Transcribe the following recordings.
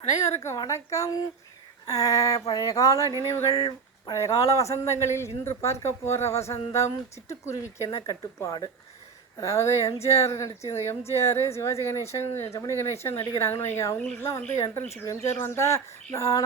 அனைவருக்கும் வணக்கம். பழைய கால நினைவுகள், பழைய கால வசந்தங்களில் இன்று பார்க்க போகிற வசந்தம் சிட்டுக்குருவிக்கு என்ன கட்டுப்பாடு. அதாவது எம்ஜிஆர், சிவாஜி கணேசன், ஜெமினி கணேசன் நடிக்கிறாங்கன்னு வைங்க. அவங்களுக்குலாம் வந்து என்ட்ரன்ஸ் எம்ஜிஆர் வந்தால்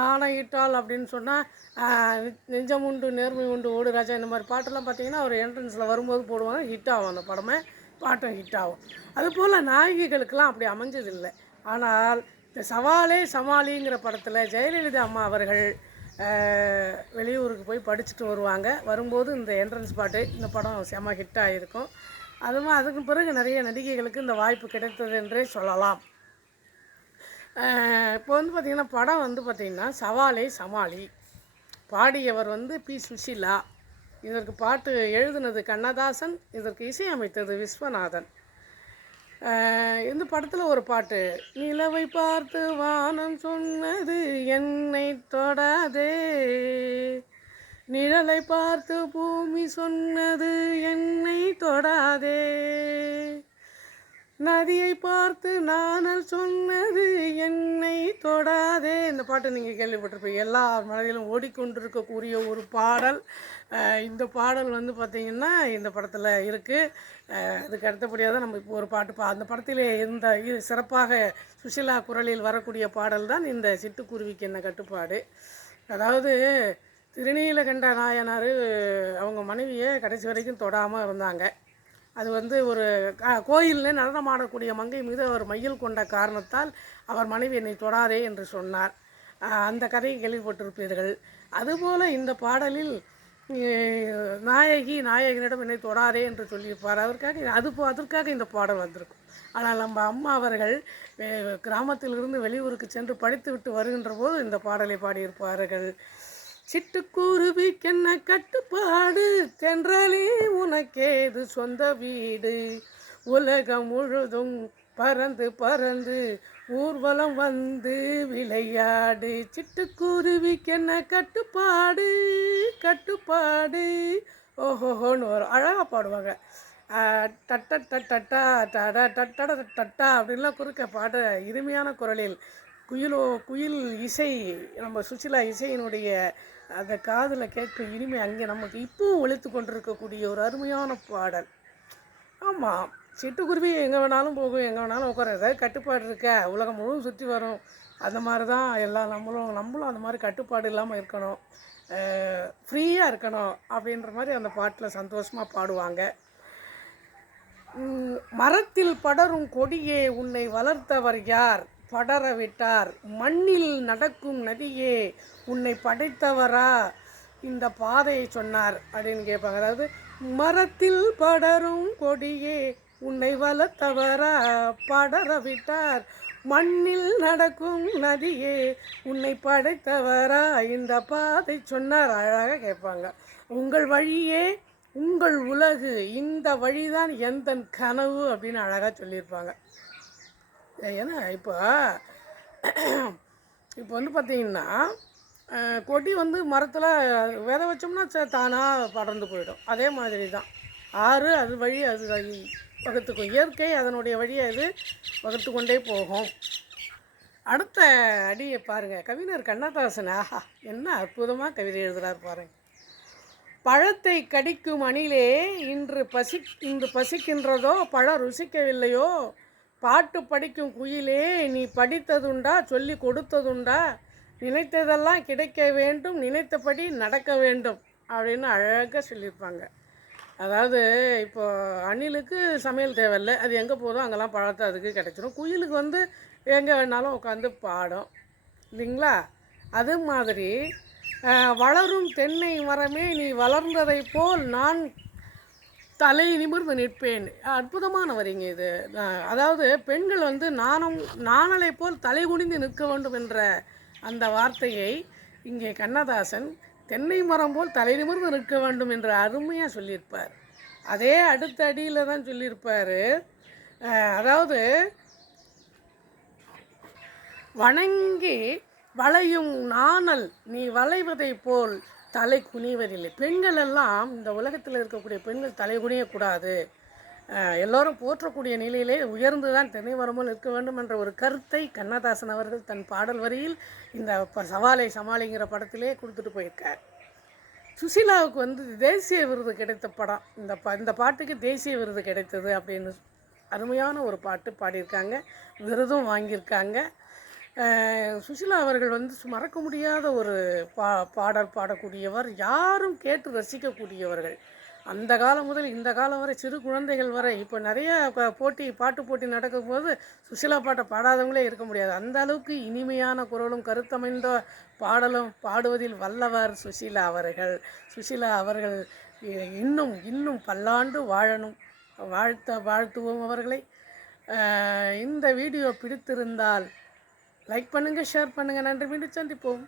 நாணயிட்டால் அப்படின்னு சொன்னால் நெஞ்சம் உண்டு நேர்மை உண்டு ஓடு ராஜா இந்த மாதிரி பாட்டெல்லாம் பார்த்திங்கன்னா அவர் என்ட்ரன்ஸில் வரும்போது போடுவாங்க. ஹிட் ஆகும் அந்த படமே, பாட்டும் ஹிட் ஆகும். அதுபோல் நாயகிகளுக்கெல்லாம் அப்படி அமைஞ்சதில்லை. ஆனால் இந்த சவாலே சமாளிங்கிற படத்தில் ஜெயலலிதா அம்மா அவர்கள் வெளியூருக்கு போய் படிச்சுட்டு வரும்போது இந்த என்ட்ரன்ஸ் பாட்டு இந்த படம் செம ஹிட் ஆகிருக்கும். அதுக்கு பிறகு நிறைய நடிகைகளுக்கு இந்த வாய்ப்பு கிடைத்தது என்றே சொல்லலாம். இப்போ வந்து பார்த்திங்கன்னா படம் வந்து பார்த்திங்கன்னா சவாலே சமாளி, பாடியவர் வந்து பி. சுஷீலா, இதற்கு பாட்டு எழுதுனது கண்ணதாசன், இதற்கு இசையமைத்தது விஸ்வநாதன். இந்த படத்தில் ஒரு பாட்டு, நிலவை பார்த்து வானம் சொன்னது என்னை தொடாதே, நிழலை பார்த்து பூமி சொன்னது என்னை தொடாதே, நதியை பார்த்து நானல் சொன்னது என்னை தொடாதே. இந்த பாட்டு நீங்கள் கேள்விப்பட்டிருப்பீங்க. எல்லா மனதிலும் ஓடிக்கொண்டிருக்கக்கூடிய ஒரு பாடல். இந்த பாடல் வந்து பார்த்திங்கன்னா இந்த படத்தில் இருக்குது. அதுக்கு அடுத்தபடியாக தான் நம்ம இப்போ ஒரு பாட்டு அந்த படத்திலே இது சிறப்பாக சுஷீலா குரலில் வரக்கூடிய பாடல் தான் இந்த சிட்டுக்குருவிக்கு என்ன கட்டுப்பாடு. அதாவது திருநீலகண்ட நாயனார் அவங்க மனைவியை கடைசி வரைக்கும் தொடாமல் இருந்தாங்க. அது வந்து ஒரு கோயிலில் நடனமாடக்கூடிய மங்கை மீது அவர் மையல் கொண்ட காரணத்தால் அவர் மனைவி என்னை தொடாதே என்று சொன்னார். அந்த கதையை கேள்விப்பட்டிருப்பீர்கள். அதுபோல் இந்த பாடலில் நாயகனிடம் என்னை தொடாதே என்று சொல்லியிருப்பார். அதற்காக இந்த பாடல் வந்திருக்கும். ஆனால் நம்ம அம்மா அவர்கள் கிராமத்திலிருந்து வெளியூருக்கு சென்று படித்து விட்டு வருகின்ற போது இந்த பாடலை பாடியிருப்பார்கள். சிட்டுக்குருவிக்கென்ன கட்டுப்பாடு, தென்றலே உனக்கேது சொந்த வீடு, உலகம் முழுதும் பறந்து பறந்து ஊர்வலம் வந்து விளையாடு, சிட்டுக்குருவிக்கென்ன கட்டுப்பாடு கட்டுப்பாடு ஓஹோன்னு வரும். அழகாக பாடுவாங்க. டட்ட டட்டா டட டட்டட டட்டா அப்படின்லாம் குறுக்க பாட இனிமையான குரலில் குயில் இசை, நம்ம சுஷீலா இசையினுடைய அந்த காதில் கேட்கும் இனிமை அங்கே நமக்கு இப்பவும் ஒழித்து கொண்டிருக்கக்கூடிய ஒரு அருமையான பாடல். ஆமாம், சிட்டுக்குருவி எங்கே வேணாலும் போகும், எங்கே வேணாலும் உட்கார, ஏதாவது கட்டுப்பாடு இருக்க, உலகம் முழுவதும் சுற்றி வரும். அந்த மாதிரி தான் எல்லாம் நம்மளும் அந்த மாதிரி கட்டுப்பாடு இல்லாமல் இருக்கணும், ஃப்ரீயாக இருக்கணும் அப்படின்ற மாதிரி அந்த பாட்டில் சந்தோஷமாக பாடுவாங்க. மரத்தில் படரும் கொடியே உன்னை வளர்த்தவர் யார், படர விட்டார், மண்ணில் நடக்கும் நதியே உன்னை படைத்தவரா இந்த பாதையை சொன்னார் அப்படின்னு கேட்பாங்க. அதாவது மரத்தில் படரும் கொடியே உன்னை வளர்த்தவரா, படர விட்டார், மண்ணில் நடக்கும் நதியே உன்னை படைத்தவரா இந்த பாதை சொன்னார். அழகாக கேட்பாங்க. உங்கள் வழியே உங்கள் உலகு, இந்த வழிதான் எந்த கனவு அப்படின்னு அழகாக சொல்லியிருப்பாங்க. ஏன்னா இப்போ வந்து பார்த்திங்கன்னா கொடி வந்து மரத்தில் விதை வச்சோம்னா தானாக படர்ந்து போயிடும். அதே மாதிரி தான் ஆறு அது வழி அது வகுத்துக்கும். இயற்கை அதனுடைய வழியை அது வகுத்து கொண்டே போகும். அடுத்த அடியை பாருங்கள். கவிஞர் கண்ணதாசன் ஆஹா என்ன அற்புதமாக கவிதை எழுதுகிறார் பாருங்கள். பழத்தை கடிக்கும் அணிலே இன்று பசிக்கின்றதோ, பழம் ருசிக்கவில்லையோ, பாட்டு படிக்கும் குயிலே நீ படித்ததுண்டா, சொல்லி கொடுத்ததுண்டா, நினைத்ததெல்லாம் கிடைக்க வேண்டும், நினைத்தபடி நடக்க வேண்டும் அப்படின்னு அழகாக சொல்லியிருப்பாங்க. அதாவது இப்போ அணிலுக்கு சமையல் தேவையில்லை, அது எங்கே போதும் அங்கெல்லாம் பழத்தை அதுக்கு கிடைச்சிடும். குயிலுக்கு வந்து எங்கே வேணாலும் உட்காந்து பாடும் இல்லைங்களா. அது மாதிரி வளரும் தென்னை மரமே நீ வளர்ந்ததை போல் நான் தலை நிமிர்ந்து நிற்பேன். அற்புதமான வரிங்க இது. அதாவது பெண்கள் வந்து நாணலை போல் தலை குனிந்து நிற்க வேண்டும் என்ற அந்த வார்த்தையை இங்கே கண்ணதாசன் தென்னை மரம் போல் தலை நிமிர்ந்து நிற்க வேண்டும் என்று அருமையாக சொல்லியிருப்பார். அதே அடுத்த அடியில் தான் சொல்லியிருப்பார். அதாவது வணங்கி வளையும் நாணல் நீ வளைவதை போல் தலை குனிவதில்லை. பெண்கள் எல்லாம் இந்த உலகத்தில் இருக்கக்கூடிய பெண்கள் தலை குனியக்கூடாது, எல்லோரும் போற்றக்கூடிய நிலையிலே உயர்ந்து தான் தென்னை மரமும் நிற்க வேண்டும் என்ற ஒரு கருத்தை கண்ணதாசன் அவர்கள் தன் பாடல் வரியில் இந்த சவாலை சமாளிங்கிற படத்திலே கொடுத்துட்டு போயிருக்கார். சுசீலாவுக்கு வந்து தேசிய விருது கிடைத்த படம் இந்த பாட்டுக்கு தேசிய விருது கிடைத்தது அப்படின்னு அருமையான ஒரு பாட்டு பாடியிருக்காங்க, விருதும் வாங்கியிருக்காங்க. சுசீலா அவர்கள் வந்து மறக்க முடியாத ஒரு பாடல் பாடக்கூடியவர், யாரும் கேட்டு ரசிக்கக்கூடியவர்கள். அந்த காலம் முதல் இந்த காலம் வரை சிறு குழந்தைகள் வரை இப்போ நிறைய பாட்டு போட்டி நடக்கும்போது சுசீலா பாட்டை பாடாதவங்களே இருக்க முடியாது. அந்த அளவுக்கு இனிமையான குரலும் கருத்தமைந்த பாடலும் பாடுவதில் வல்லவர் சுசீலா அவர்கள். சுசீலா அவர்கள் இன்னும் இன்னும் பல்லாண்டு வாழணும், வாழ்த்துவோம் அவர்களை. இந்த வீடியோ பிடித்திருந்தால் லைக் பண்ணுங்கள், ஷேர் பண்ணுங்கள். நன்றி, மீண்டும் சந்திப்போம்.